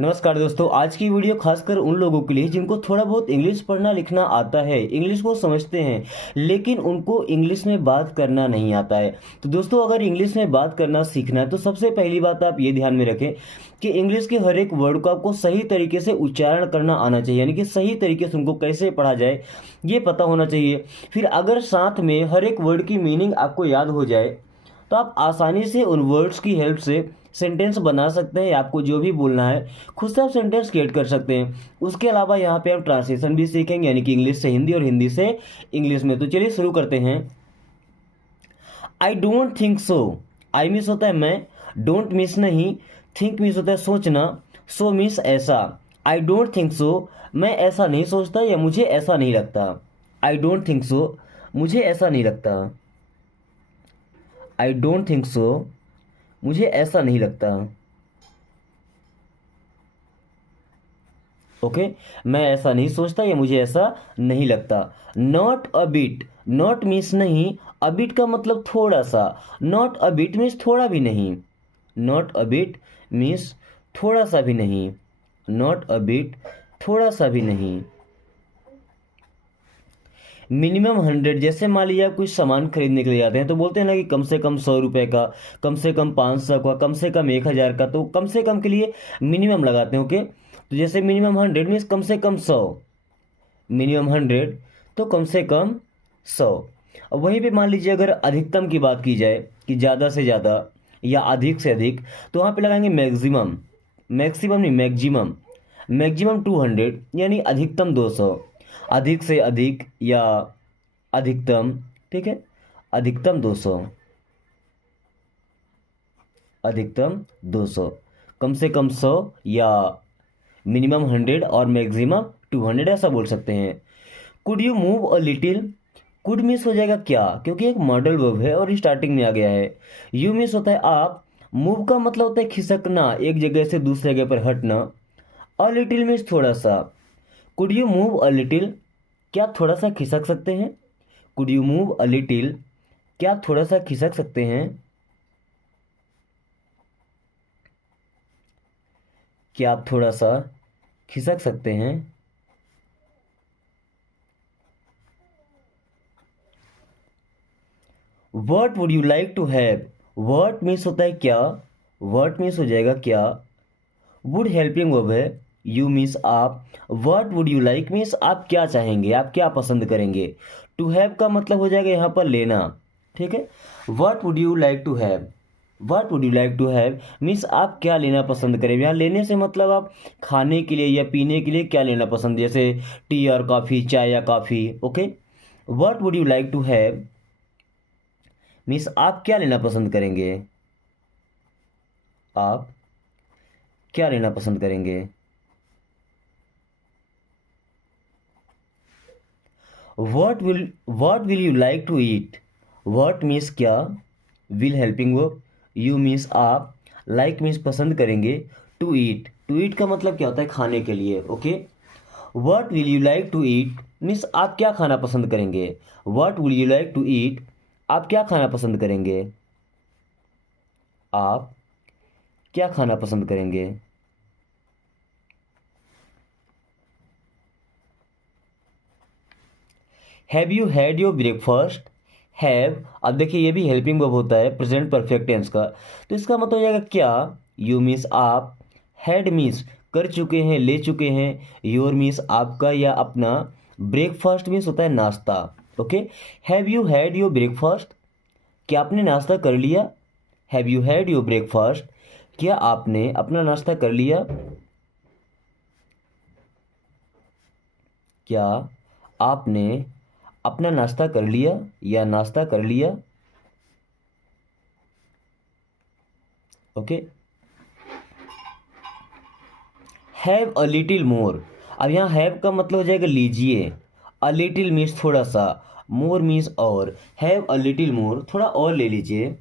नमस्कार दोस्तों, आज की वीडियो खासकर उन लोगों के लिए जिनको थोड़ा बहुत इंग्लिश पढ़ना लिखना आता है, इंग्लिश को समझते हैं, लेकिन उनको इंग्लिश में बात करना नहीं आता है। तो दोस्तों, अगर इंग्लिश में बात करना सीखना है तो सबसे पहली बात आप ये ध्यान में रखें कि इंग्लिश के हर एक वर्ड को आपको सही तरीके से उच्चारण करना आना चाहिए, यानी कि सही तरीके से उनको कैसे पढ़ा जाए ये पता होना चाहिए। फिर अगर साथ में हर एक वर्ड की मीनिंग आपको याद हो जाए तो आप आसानी से उन वर्ड्स की हेल्प से सेंटेंस बना सकते हैं। आपको जो भी बोलना है खुद से आप सेंटेंस क्रिएट कर सकते हैं। उसके अलावा यहाँ पे हम ट्रांसलेशन भी सीखेंगे, यानी कि इंग्लिश से हिंदी और हिंदी से इंग्लिश में। तो चलिए शुरू करते हैं। I don't think so. I miss होता है मैं, डोंट मिस नहीं, थिंक मिस होता है सोचना, सो मिस ऐसा। आई डोंट थिंक सो, मैं ऐसा नहीं सोचता या मुझे ऐसा नहीं लगता। आई डोंट थिंक सो, मुझे ऐसा नहीं लगता। आई डोंट थिंक सो, मुझे ऐसा नहीं लगता। ओके, मैं ऐसा नहीं सोचता या मुझे ऐसा नहीं लगता। Not a bit, not means नहीं, अ बिट का मतलब थोड़ा सा। नॉट अ बिट मीन्स थोड़ा भी नहीं। नॉट अ बिट मीन्स थोड़ा सा भी नहीं। नॉट अ बिट, थोड़ा सा भी नहीं। मिनिमम 100, जैसे मान लीजिए आप कुछ सामान खरीदने के लिए जाते हैं तो बोलते हैं ना कि कम से कम 100 रुपये का, कम से कम 500 का, कम से कम 1000 का। तो कम से कम के लिए मिनिमम लगाते हैं। ओके, तो जैसे मिनिमम 100 मीन्स कम से कम 100। मिनिमम 100 तो कम से कम 100। अब वहीं पे मान लीजिए अगर अधिकतम की बात की जाए कि ज़्यादा से ज़्यादा या अधिक से अधिक, तो वहाँ पे लगाएंगे मैक्सिमम। मैक्सिमम नहीं, मैक्सिमम। मैक्सिमम 200 यानी अधिकतम 200। अधिक से अधिक या अधिकतम, ठीक है, अधिकतम 200। अधिकतम 200, कम से कम 100 या मिनिमम 100 और मैक्सिमम 200 ऐसा बोल सकते हैं। Could you move a little. Could miss हो जाएगा क्या, क्योंकि एक मॉडल वर्ब है और स्टार्टिंग में आ गया है। यू मिस होता है आप। मूव का मतलब होता है खिसकना, एक जगह से दूसरी जगह पर हटना। अ लिटिल मीन्स थोड़ा सा। Could you move a little, क्या आप थोड़ा सा खिसक सकते हैं। Could you move a little, क्या आप थोड़ा सा खिसक सकते हैं। क्या आप थोड़ा सा खिसक सकते हैं। What would you like to have. What means होता है क्या, व्हाट मीन्स हो जाएगा क्या। वुड हेल्पिंग वर्ब है, यू मीन्स आप। What would you like means आप क्या चाहेंगे, आप क्या पसंद करेंगे। टू हैव का मतलब हो जाएगा यहाँ पर लेना, ठीक है। What would you like to have, what would you like to have means आप क्या लेना पसंद करें। यहाँ लेने से मतलब आप खाने के लिए या पीने के लिए क्या लेना पसंद, जैसे टी और कॉफ़ी, चाय या coffee. Okay, what would you like to have means आप क्या लेना पसंद करेंगे। आप क्या लेना पसंद करेंगे। What will you like to eat. What means क्या, will helping verb, you means आप, लाइक मीन्स पसंद करेंगे, टू ईट, टू ईट का मतलब क्या होता है खाने के लिए। Okay, what will you like to eat means आप क्या खाना पसंद करेंगे। What will you like to eat, आप क्या खाना पसंद करेंगे। आप क्या खाना पसंद करेंगे। Have you had your breakfast. Have, अब देखिए ये भी हेल्पिंग वर्ब होता है प्रेजेंट परफेक्ट टेंस का, तो इसका मतलब हो जाएगा क्या। यू मीन्स आप, हैड मीन्स कर चुके हैं, ले चुके हैं, योर मीन्स आपका या अपना, ब्रेकफास्ट मीन्स होता है नाश्ता। Okay, have you had your breakfast, क्या आपने नाश्ता कर लिया। Have you had your breakfast, क्या आपने अपना नाश्ता कर लिया। क्या आपने अपना नाश्ता कर लिया या नाश्ता कर लिया। Okay, have a little more, अब यहाँ हैव का मतलब हो जाएगा लीजिए। अ लिटिल मीन्स थोड़ा सा, मोर मीन्स और। हैव अ लिटिल मोर, थोड़ा और ले लीजिए।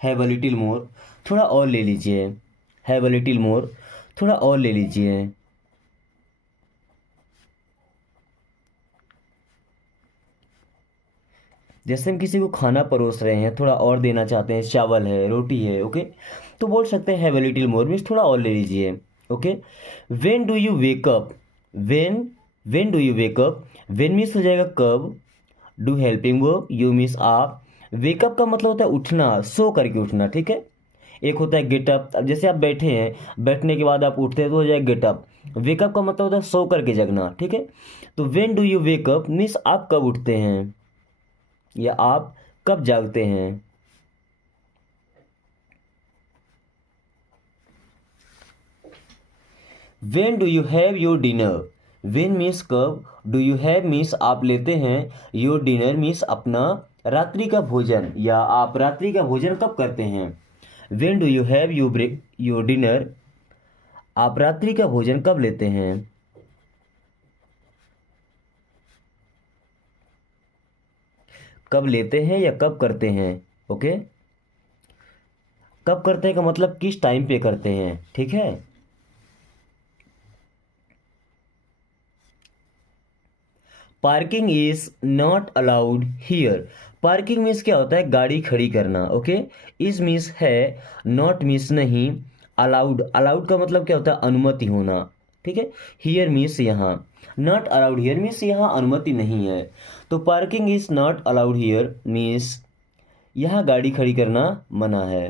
हैव अ लिटिल मोर, थोड़ा और ले लीजिए। हैव अ लिटिल मोर, थोड़ा और ले लीजिए। जैसे हम किसी को खाना परोस रहे हैं, थोड़ा और देना चाहते हैं, चावल है, रोटी है, ओके, तो बोल सकते हैं have a little more means थोड़ा और ले लीजिए। Okay. When do you wake up, when do you wake up, when means हो जाएगा कब, do helping verb, you means आप, वेकअप का मतलब होता है उठना, सो करके उठना, ठीक है। एक होता है गेटअप, अब जैसे आप बैठे हैं, बैठने के बाद आप उठते हैं तो हो जाएगा गेटअप। वेकअप का मतलब होता है सो करके जगना, ठीक है। तो when do you wake up means आप कब उठते हैं या आप कब जागते हैं। When do you have your dinner, when means कब, डू यू हैव मीन्स आप लेते हैं, योर डिनर मीन्स अपना रात्रि का भोजन, या आप रात्रि का भोजन कब करते हैं। When do you have your dinner, आप रात्रि का भोजन कब लेते हैं। कब लेते हैं या कब करते हैं, ओके। कब करते हैं का मतलब किस टाइम पे करते हैं, ठीक है। Parking is not allowed here, parking means क्या होता है, गाड़ी खड़ी करना, ओके। इज मीन्स है, नॉट मीन्स नहीं, अलाउड, अलाउड का मतलब क्या होता है, अनुमति होना, ठीक है। हियर मीन्स यहाँ, नॉट अलाउड हियर मीन्स यहाँ अनुमति नहीं है। तो parking is not allowed here means यहाँ गाड़ी खड़ी करना मना है।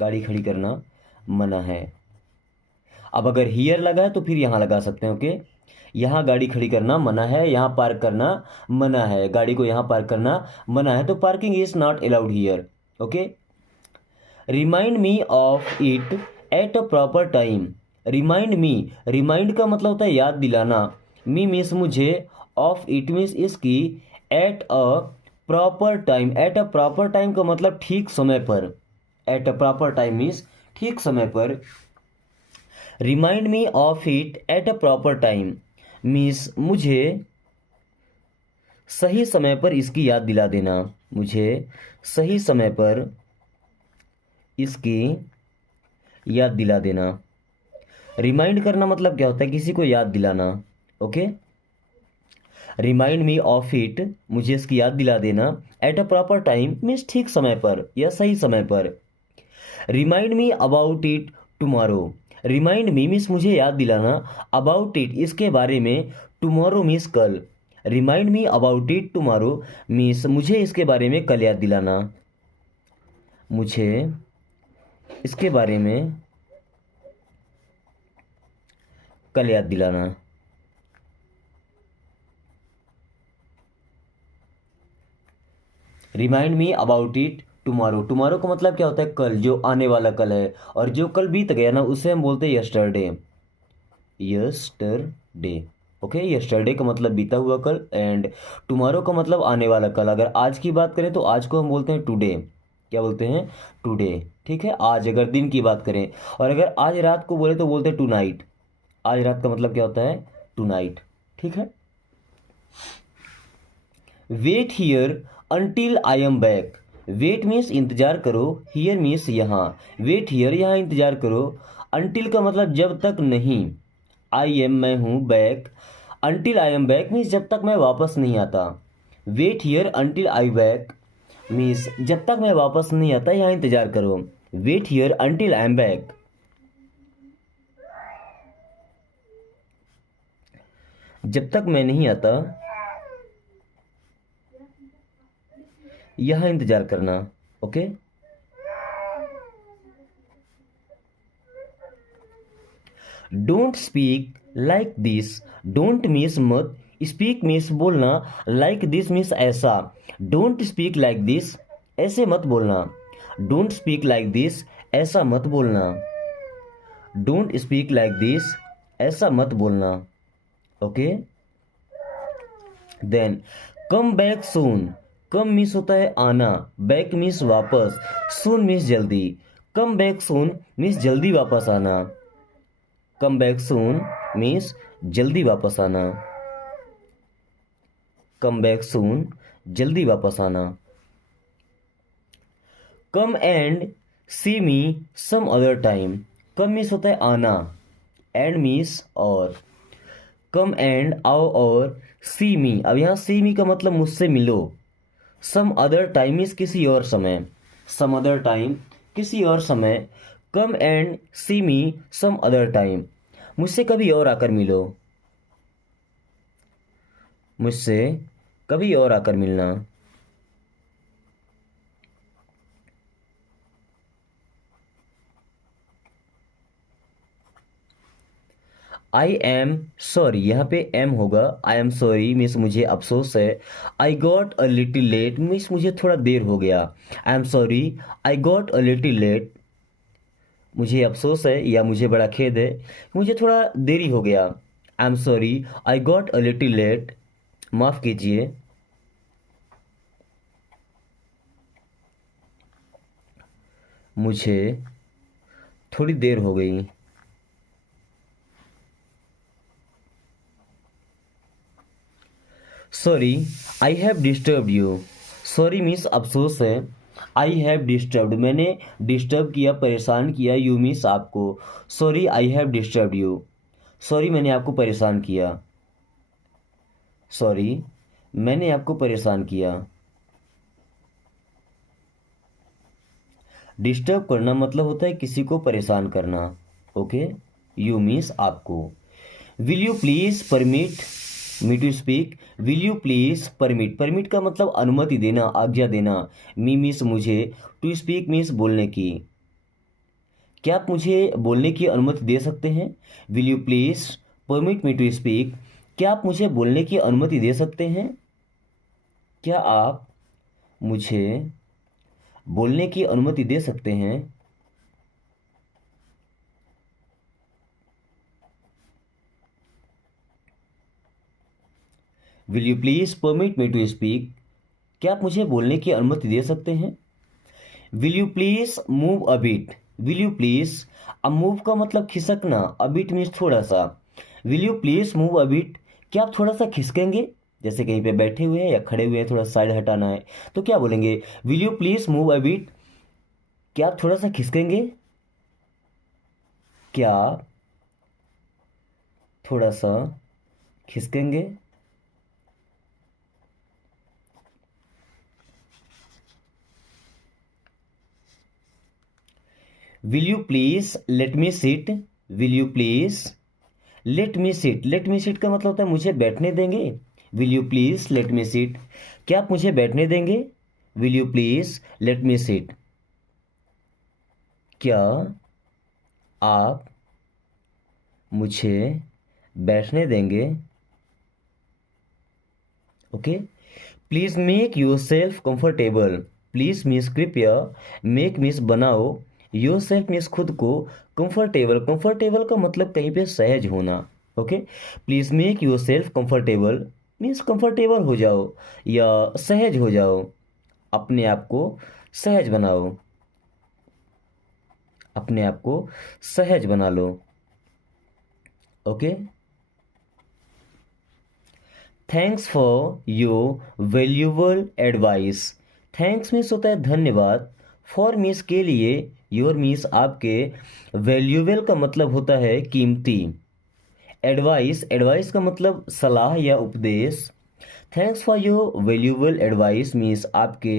गाड़ी खड़ी करना मना है। अब अगर हियर लगा है तो फिर यहाँ लगा सकते हैं, ओके। यहाँ गाड़ी खड़ी करना मना है, यहाँ पार्क करना मना है, गाड़ी को यहाँ पार्क करना मना है, तो parking is not allowed here, okay. Remind me of it at a proper time, remind me, remind का मतलब होता है याद दिलाना, मी मीन्स मुझे, ऑफ इट मीन्स इसकी, at a proper time, at a proper time का मतलब ठीक समय पर, at a proper time means ठीक समय पर। Remind me of it at a proper time means मुझे सही समय पर इसकी याद दिला देना, मुझे सही समय पर इसकी याद दिला देना। रिमाइंड करना मतलब क्या होता है, किसी को याद दिलाना, okay. Remind me of it, मुझे इसकी याद दिला देना, at a proper time means ठीक समय पर या सही समय पर। Remind me about it tomorrow, remind me means मुझे याद दिलाना, अबाउट इट इसके बारे में, टुमारो मीन्स कल। Remind me about it tomorrow means मुझे इसके बारे में कल याद दिलाना, मुझे इसके बारे में कल याद दिलाना। Remind me about it tomorrow, tomorrow का मतलब क्या होता है, कल, जो आने वाला कल है, और जो कल बीत गया ना उसे हम बोलते हैं यस्टरडे, यस्टरडे, ओके। यस्टरडे का मतलब बीता हुआ कल, एंड टुमारो का मतलब आने वाला कल। अगर आज की बात करें तो आज को हम बोलते हैं टुडे, क्या बोलते हैं, टुडे, ठीक है। आज अगर दिन की बात करें, और अगर आज रात को बोले तो बोलते हैं टू नाइट, आज रात का मतलब क्या होता है, टू नाइट, ठीक है। Wait here until I am back, wait means इंतजार करो, हियर मीन्स यहाँ, वेट हियर यहाँ इंतजार करो, अंटिल का मतलब जब तक नहीं, आई एम मैं हूँ, back, until I am back means जब तक मैं वापस नहीं आता। Wait here until I back means जब तक मैं वापस नहीं आता यहाँ इंतजार करो, wait here until I am back. जब तक मैं नहीं आता यहाँ इंतजार करना, okay. Don't speak like this, don't means मत, स्पीक मीन्स बोलना, लाइक दिस मीन्स ऐसा, डोंट स्पीक लाइक दिस ऐसे मत बोलना, डोंट स्पीक लाइक दिस ऐसा मत बोलना, डोंट स्पीक लाइक दिस ऐसा मत बोलना, okay. Then come back soon, come means होता है आना, बैक मीन्स वापस, सून मीन्स जल्दी, कम बैक सून मीन्स जल्दी वापस आना, कम बैक सून मीन्स जल्दी वापस आना, कम बैक सून जल्दी वापस आना। Come and see me some other time, come means होता है आना, एंड मीन्स और, कम एंड आओ और, सी मी, अब यहाँ सी मी का मतलब मुझसे मिलो, सम अदर टाइम मीन्स किसी और समय, सम अदर टाइम, किसी और समय। Come and see me some other time, मुझसे कभी और आकर मिलो, मुझसे कभी और आकर मिलना। आई एम सॉरी, यहाँ पे एम होगा। आई एम सॉरी मीन्स मुझे अफसोस है। I got a little late means मुझे थोड़ा देर हो गया। I am sorry I got a little late, मुझे अफसोस है या मुझे बड़ा खेद है, मुझे थोड़ा देरी हो गया। I am sorry I got a little late, माफ़ कीजिए मुझे थोड़ी देर हो गई। Sorry I have disturb you, sorry means अफसोस है। आई हैव डिस्टर्ब्ड, मैंने डिस्टर्ब किया, परेशान किया। यू मीन्स आपको। Sorry I have disturb you, sorry मैंने आपको परेशान किया। सॉरी मैंने आपको परेशान किया। डिस्टर्ब करना मतलब होता है किसी को परेशान करना। ओके, यू मीन्स आपको। Will you please permit me to speak, will you please permit, permit का मतलब अनुमति देना, आज्ञा देना। मी मीन्स मुझे, टू स्पीक मीन्स बोलने की। क्या आप मुझे बोलने की अनुमति दे सकते हैं? Will you please permit me to speak, क्या आप मुझे बोलने की अनुमति दे सकते हैं? क्या आप मुझे बोलने की अनुमति दे सकते हैं? Will you please permit me to speak, क्या आप मुझे बोलने की अनुमति दे सकते हैं? Will you please move a bit, will you please, अब मूव का मतलब खिसकना, अ बिट मीन्स थोड़ा सा। Will you please move a bit, क्या आप थोड़ा सा खिसकेंगे? जैसे कहीं पे बैठे हुए हैं या खड़े हुए हैं, थोड़ा साइड हटाना है तो क्या बोलेंगे? Will you please move a bit, क्या आप थोड़ा सा खिसकेंगे? क्या थोड़ा सा खिसकेंगे? Will you please let me sit, will you please let me sit, let me sit का मतलब होता है मुझे बैठने देंगे। Will you please let me sit, क्या आप मुझे बैठने देंगे? Will you please let me sit, क्या आप मुझे बैठने देंगे? Okay, please make yourself comfortable, please means कृपया, मेक मीन्स बनाओ, योर सेल्फ मीन्स खुद को, कंफर्टेबल, कंफर्टेबल का मतलब कहीं पे सहज होना। Okay, please make yourself comfortable means comfortable हो जाओ या सहज हो जाओ, अपने आप को सहज बनाओ, अपने आप को सहज बना लो। Okay, thanks for your valuable advice, thanks means होता है धन्यवाद, फॉर मीन्स के लिए, योर मीन्स आपके, वैल्यूबल का मतलब होता है कीमती, एडवाइस, एडवाइस का मतलब सलाह या उपदेश। Thanks for your valuable advice means आपके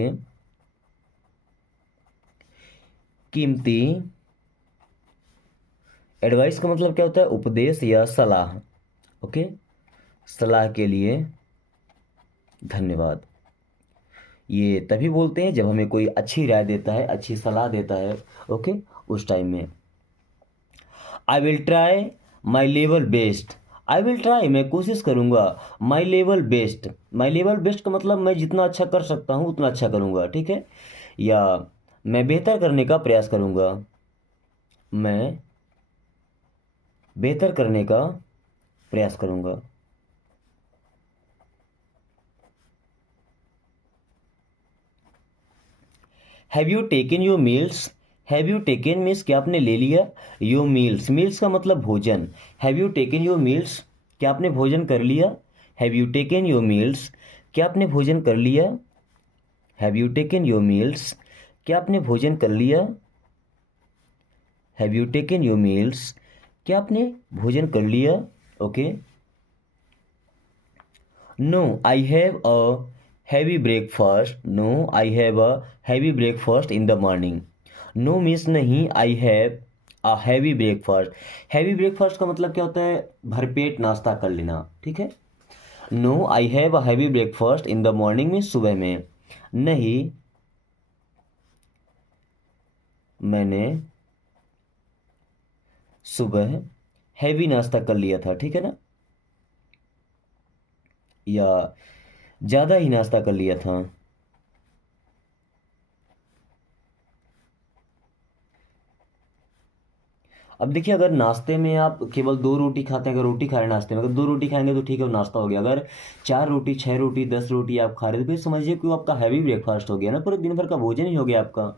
कीमती, एडवाइस का मतलब क्या होता है? उपदेश या सलाह। ओके, सलाह के लिए धन्यवाद, ये तभी बोलते हैं जब हमें कोई अच्छी राय देता है, अच्छी सलाह देता है। ओके, उस टाइम में। I will try my level best, I will try मैं कोशिश करूँगा, my level best, my level best का मतलब मैं जितना अच्छा कर सकता हूँ उतना अच्छा करूँगा, ठीक है? या मैं बेहतर करने का प्रयास करूँगा, मैं बेहतर करने का प्रयास करूँगा। Have you taken your meals, have you taken means क्या आपने ले लिया, योर मील्स, मील्स का मतलब भोजन। Have you taken your meals, क्या आपने भोजन कर लिया? Have you taken your meals, क्या आपने भोजन कर लिया? Have you taken your meals, क्या आपने भोजन कर लिया? Have you taken your meals, क्या आपने भोजन कर लिया? Okay, no I have a heavy breakfast, no I have a heavy breakfast in the morning. No means नहीं, I have a heavy breakfast. Heavy breakfast का मतलब क्या होता है? भरपेट नाश्ता कर लेना, ठीक है। No I have a heavy breakfast in the morning में सुबह में। नहीं, मैंने सुबह हैवी नाश्ता कर लिया था, ठीक है ना, या ज़्यादा ही नाश्ता कर लिया था। अब देखिए, अगर नाश्ते में आप केवल 2 रोटी खाते हैं, अगर रोटी खा रहे हैं नाश्ते में, अगर 2 रोटी खाएंगे तो ठीक है, वो नाश्ता हो गया। अगर 4 रोटी, 6 रोटी, 10 रोटी आप खा रहे हैं तो फिर समझिए कि वो आपका हैवी ब्रेकफास्ट हो गया ना, पूरे दिन भर का भोजन ही हो गया आपका।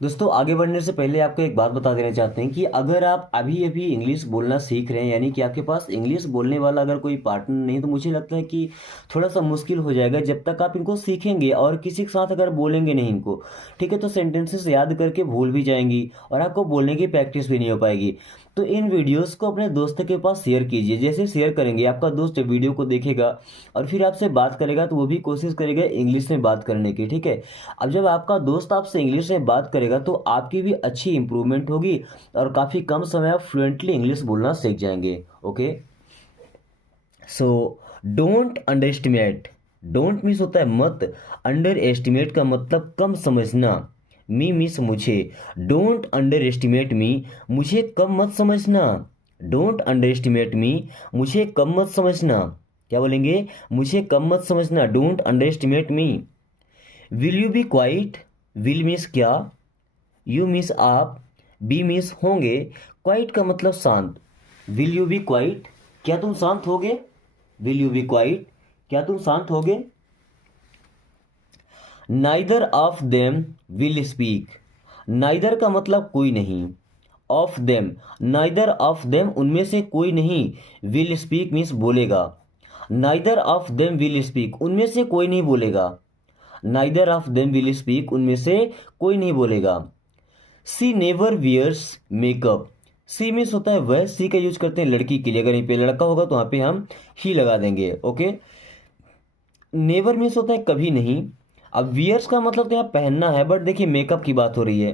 दोस्तों, आगे बढ़ने से पहले आपको एक बात बता देना चाहते हैं कि अगर आप अभी अभी इंग्लिश बोलना सीख रहे हैं, यानी कि आपके पास इंग्लिश बोलने वाला अगर कोई पार्टनर नहीं, तो मुझे लगता है कि थोड़ा सा मुश्किल हो जाएगा जब तक आप इनको सीखेंगे और किसी के साथ अगर बोलेंगे नहीं इनको, ठीक है, तो सेंटेंसेस याद करके भूल भी जाएंगी और आपको बोलने की प्रैक्टिस भी नहीं हो पाएगी। तो इन वीडियोस को अपने दोस्त के पास शेयर कीजिए। जैसे शेयर करेंगे, आपका दोस्त जब वीडियो को देखेगा और फिर आपसे बात करेगा तो वो भी कोशिश करेगा इंग्लिश में बात करने की, ठीक है। अब जब आपका दोस्त आपसे इंग्लिश में बात करेगा तो आपकी भी अच्छी इंप्रूवमेंट होगी और काफ़ी कम समय आप फ्लुएंटली इंग्लिश बोलना सीख जाएंगे। Okay, so don't under estimate. Don't means होता है मत, अंडर एस्टिमेट का मतलब कम समझना। मी मीन्स मुझे। डोंट अंडर एस्टिमेट मी, मुझे कम मत समझना। डोंट अंडर एस्टिमेट मी, मुझे कम मत समझना। क्या बोलेंगे? मुझे कम मत समझना, don't underestimate me. Will you be quiet? Will means क्या, यू मीन्स आप, बी मीन्स होंगे, क्वाइट का मतलब शांत। Will you be quiet? क्या तुम शांत होगे? Will you be quiet? क्या तुम शांत होगे? Neither of them will speak. Neither का मतलब कोई नहीं, of them, neither of them उनमें से कोई नहीं, विल स्पीक मीन्स बोलेगा। Neither of them will speak, उनमें से कोई नहीं बोलेगा। Neither of them will speak, उनमें से कोई नहीं बोलेगा। She never wears makeup. She means होता है वह, सी का यूज करते हैं लड़की के लिए, अगर यहीं पे लड़का होगा तो वहां पे हम ही लगा देंगे। ओके, नेवर मीन्स होता है कभी नहीं। अब वियर्स का मतलब तो यहाँ पहनना है, बट देखिए मेकअप की बात हो रही है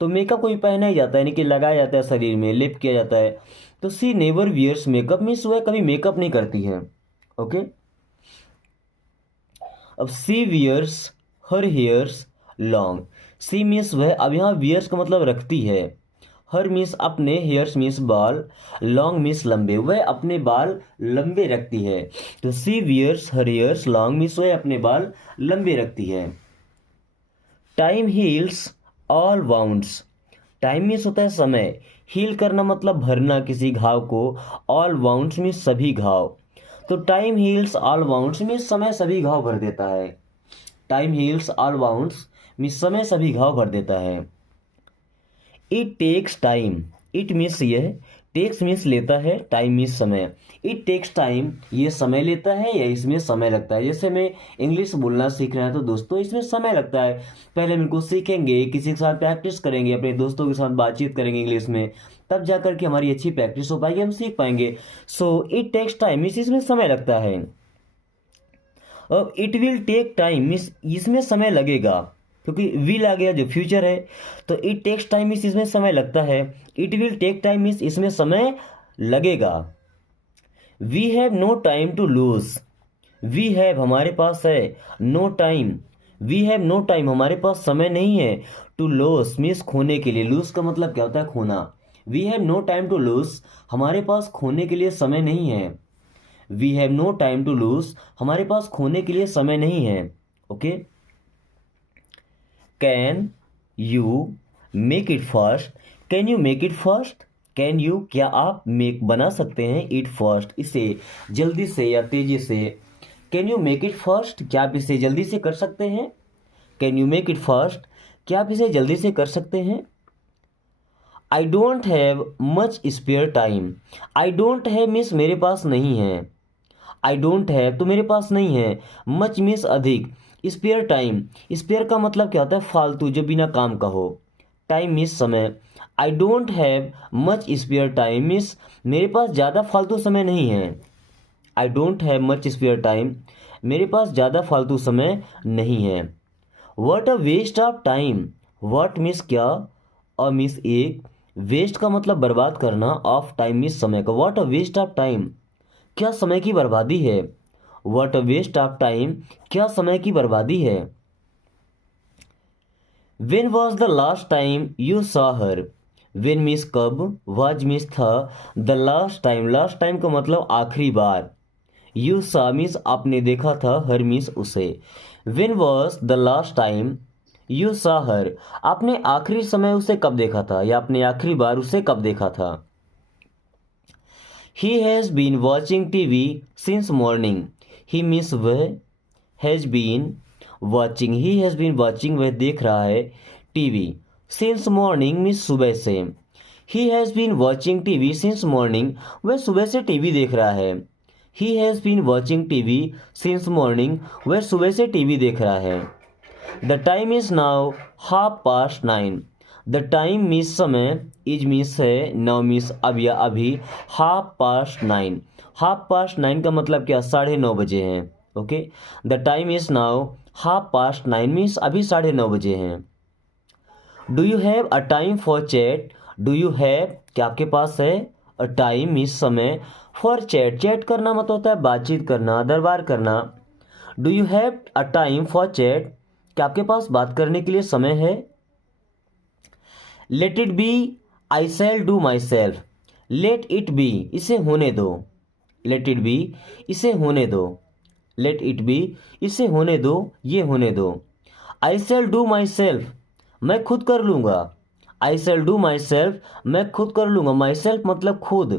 तो मेकअप को भी पहना ही जाता है, यानी कि लगाया जाता है शरीर में, लिप किया जाता है। तो सी नेवर वियर्स मेकअप मीन्स वह कभी मेकअप नहीं करती है। ओके, अब सी वियर्स हर हेयर्स लॉन्ग। सी मीन्स वह, अब यहाँ वियर्स का मतलब रखती है। हर मीन्स अपने, हेयर्स मीन्स बाल, लॉन्ग मीन्स लंबे, वह अपने बाल लंबे रखती है। तो सी वियर्स हर हेयर्स लॉन्ग मीन्स वह अपने बाल लंबे रखती है। Time heals all wounds. Time means होता है समय, हील करना मतलब भरना किसी घाव को, ऑल वाउंड्स मीन्स सभी घाव। तो time heals all wounds means समय सभी घाव भर देता है। Time heals all wounds means समय सभी घाव भर देता है। It takes time. It means यह, टेक्स मीन्स लेता है, टाइम मीन्स समय। इट टेक्स टाइम, ये समय लेता है या इसमें समय लगता है। जैसे मैं इंग्लिश बोलना सीख रहा है तो दोस्तों इसमें समय लगता है। पहले हम इनको सीखेंगे, किसी के साथ प्रैक्टिस करेंगे, अपने दोस्तों के साथ बातचीत करेंगे इंग्लिश में, तब जा करके हमारी अच्छी प्रैक्टिस हो पाएगी, हम सीख पाएंगे। So it takes time means इसमें समय लगता है। अब it will take time means इसमें समय लगेगा, क्योंकि विल आ गया जो फ्यूचर है। तो इट टेक्स टाइम मीन्स इसमें समय लगता है। It will take time means इसमें समय लगेगा। We have no time to lose. We have हमारे पास है, no time, we have no time हमारे पास समय नहीं है, टू लॉस मीन्स खोने के लिए। लूज का मतलब क्या होता है? खोना। We have no time to lose, हमारे पास खोने के लिए समय नहीं है। We have no time to lose, हमारे पास खोने के लिए समय नहीं है। Okay, can you make it fast. Can you make it fast? Can you, क्या आप मेक बना सकते हैं, इट फास्ट इसे जल्दी से या तेजी से। Can you make it fast? क्या आप इसे जल्दी से कर सकते हैं? Can you make it fast? क्या आप इसे जल्दी से कर सकते हैं? I don't have much spare time. I don't have means मेरे पास नहीं है। आई डोंट हैव तो मेरे पास नहीं है, मच मीन्स अधिक, स्पेयर टाइम, स्पेयर का मतलब क्या होता है? फालतू, जो बिना काम का हो। टाइम मीन्स समय। I don't have much spare time means मेरे पास ज़्यादा फालतू समय नहीं है। I don't have much spare time मेरे पास ज़्यादा फालतू समय नहीं है। What a waste of time, what means क्या, अ मीन्स एक, वेस्ट का मतलब बर्बाद करना, ऑफ टाइम मीन्स समय का। What a waste of time, क्या समय की बर्बादी है। What a waste of time, क्या समय की बर्बादी है। When was the last time you saw her? When means कब, was मीन्स था, the last time का मतलब आखिरी बार, you saw मीन्स आपने देखा था, her मीन्स उसे। When was the last time you saw her? आपने आखिरी समय उसे कब देखा था, या आपने आखिरी बार उसे कब देखा था। He has been watching TV since morning. He means वह, has been watching, he has been watching वह देख रहा है टीवी, since morning मीन्स सुबह से। he has been watching TV since morning, वह सुबह से टीवी देख रहा है। he has been watching TV since morning, वह सुबह से टीवी देख रहा है। the time is now 9:30। The time means समय, इज मीन्स है, नाउ मीन्स अब या अभी, 9:30। 9:30 का मतलब क्या, 9:30 बजे हैं। Okay, the time is now 9:30 means अभी 9:30 बजे हैं। Do you have a time for chat, do you have क्या आपके पास है, अ टाइम मीन्स समय, फॉर चैट, चैट करना मतलब होता है बातचीत करना, दरबार करना। Do you have a time for chat, क्या आपके पास बात करने के लिए समय है। Let it be, I shall do my self, let it be इसे होने दो, लेट इट बी इसे होने दो, लेट इट बी इसे होने दो, ये होने दो। आई शैल डू माई सेल्फ, मैं खुद कर लूँगा, आई शैल डू माई सेल्फ, मैं खुद कर लूँगा, माई सेल्फ मतलब खुद।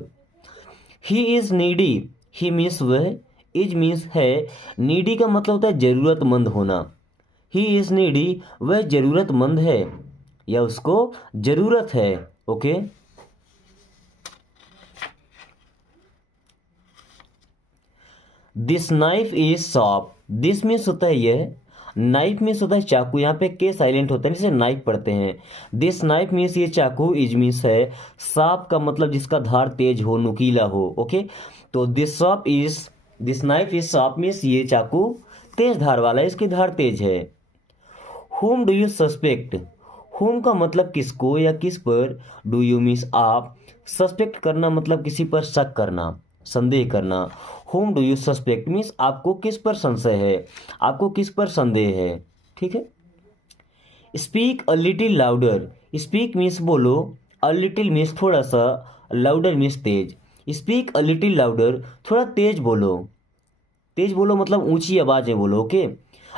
He is needy, he means वह, इज मीन्स है, नीडी का मतलब होता है ज़रूरतमंद होना। ही इज़ नीडी, वह ज़रूरतमंद है या उसको ज़रूरत है। Okay, this knife is sharp, this means होता है यह, नाइफ मीन्स होता है चाकू, यहाँ पे के साइलेंट होता है जिसे नाइफ पढ़ते हैं। दिस नाइफ मीन्स ये चाकू, इज मीन्स है, शार्प का मतलब जिसका धार तेज हो, नुकीला हो। ओके, तो this knife is sharp means ये चाकू तेज धार वाला है, इसकी धार तेज है। Home do you suspect, home का मतलब किसको या किस पर, डू यू मीन्स आप, सस्पेक्ट करना मतलब किसी पर शक करना, संदेह करना। Home do you suspect means आपको किस पर संशय है, आपको किस पर संदेह है। ठीक है। Speak a little louder, speak means बोलो, अ लिटिल मीन्स थोड़ा सा, louder means Tej. Speak a little louder, थोड़ा तेज बोलो, तेज बोलो मतलब ऊंची आवाज़ में बोलो। ओके,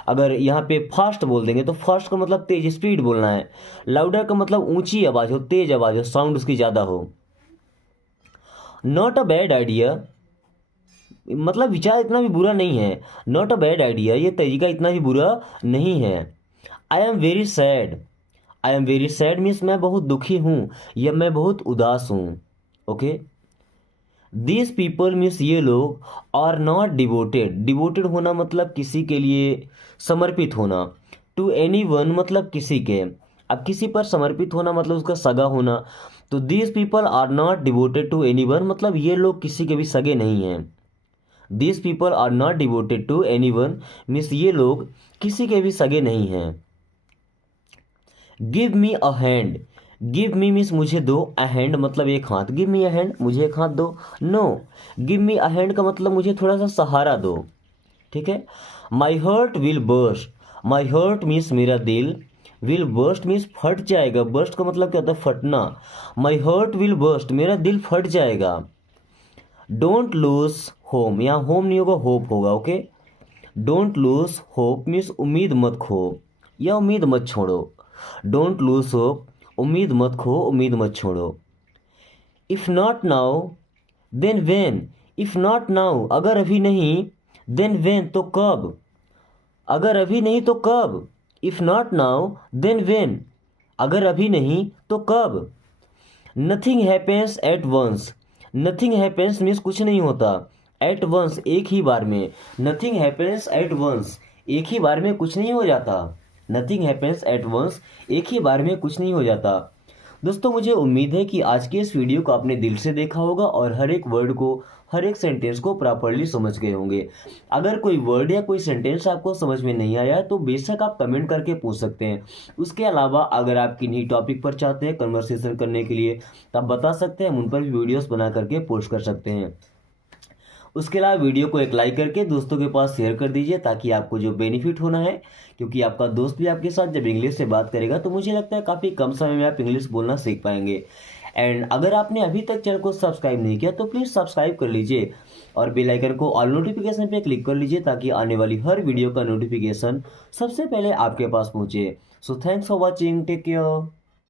अगर यहाँ पे फास्ट बोल देंगे तो फास्ट का मतलब तेज, स्पीड बोलना है। लाउडर का मतलब ऊंची आवाज़ हो, तेज आवाज़ हो, साउंड उसकी ज़्यादा हो। नॉट अ बैड आइडिया मतलब विचार इतना भी बुरा नहीं है। नॉट अ बैड आइडिया, ये तरीका इतना भी बुरा नहीं है। I am very sad, I am very sad means मैं बहुत दुखी हूँ या मैं बहुत उदास हूँ। ओके, दिस पीपल मीन्स ये लोग, आर नॉट डिवोटेड, डिवोटेड होना मतलब किसी के लिए समर्पित होना, टू एनी वन मतलब किसी के, अब किसी पर समर्पित होना मतलब उसका सगा होना। तो this people are not devoted to anyone मतलब ये लोग किसी के भी सगे नहीं हैं। This people are not devoted to anyone means ये लोग किसी के भी सगे नहीं हैं। Give me a hand, give me means मुझे दो, अ हैंड मतलब एक हाथ, गिव मी अ हैंड मुझे एक हाथ दो। No, give me a hand का मतलब मुझे थोड़ा सा सहारा दो। ठीक है। My heart will burst, my heart means मेरा दिल, विल बर्स्ट मीन्स फट जाएगा, बर्स्ट का मतलब क्या होता है, फटना। माई हर्ट विल बर्स्ट, मेरा दिल फट जाएगा। डोंट लूज होम, यहाँ होम नहीं होगा, होप होगा। Okay, don't lose hope means उम्मीद मत खो या उम्मीद मत छोड़ो। डोंट लूज होप, उम्मीद मत खो, उम्मीद मत छोड़ो। If not now then when, if not now अगर अभी नहीं, देन वेन तो कब, अगर अभी नहीं तो कब। If not now then when, अगर अभी नहीं तो कब। Nothing happens at once, nothing happens means कुछ नहीं होता, एट वंस एक ही बार में, नथिंग हैपेंस एट वंस एक ही बार में कुछ नहीं हो जाता, नथिंग हैपेंस एट वंस एक ही बार में कुछ नहीं हो जाता। दोस्तों मुझे उम्मीद है कि आज के इस वीडियो को आपने दिल से देखा होगा और हर एक वर्ड को हर एक सेंटेंस को प्रॉपरली समझ गए होंगे। अगर कोई वर्ड या कोई सेंटेंस आपको समझ में नहीं आया तो बेशक आप कमेंट करके पूछ सकते हैं। उसके अलावा अगर आप किन्हीं टॉपिक पर चाहते हैं कन्वर्सेशन करने के लिए तो आप बता सकते हैं, हम उन पर भी वीडियोस बना करके पोस्ट कर सकते हैं। उसके अलावा वीडियो को एक लाइक करके दोस्तों के पास शेयर कर दीजिए ताकि आपको जो बेनिफिट होना है, क्योंकि आपका दोस्त भी आपके साथ जब इंग्लिश से बात करेगा तो मुझे लगता है काफ़ी कम समय में आप इंग्लिश बोलना सीख पाएंगे। एंड अगर आपने अभी तक चैनल को सब्सक्राइब नहीं किया तो प्लीज़ सब्सक्राइब कर लीजिए और बेल आइकन को ऑल नोटिफिकेशन पे क्लिक कर लीजिए ताकि आने वाली हर वीडियो का नोटिफिकेशन सबसे पहले आपके पास पहुंचे। So thanks for watching, take care.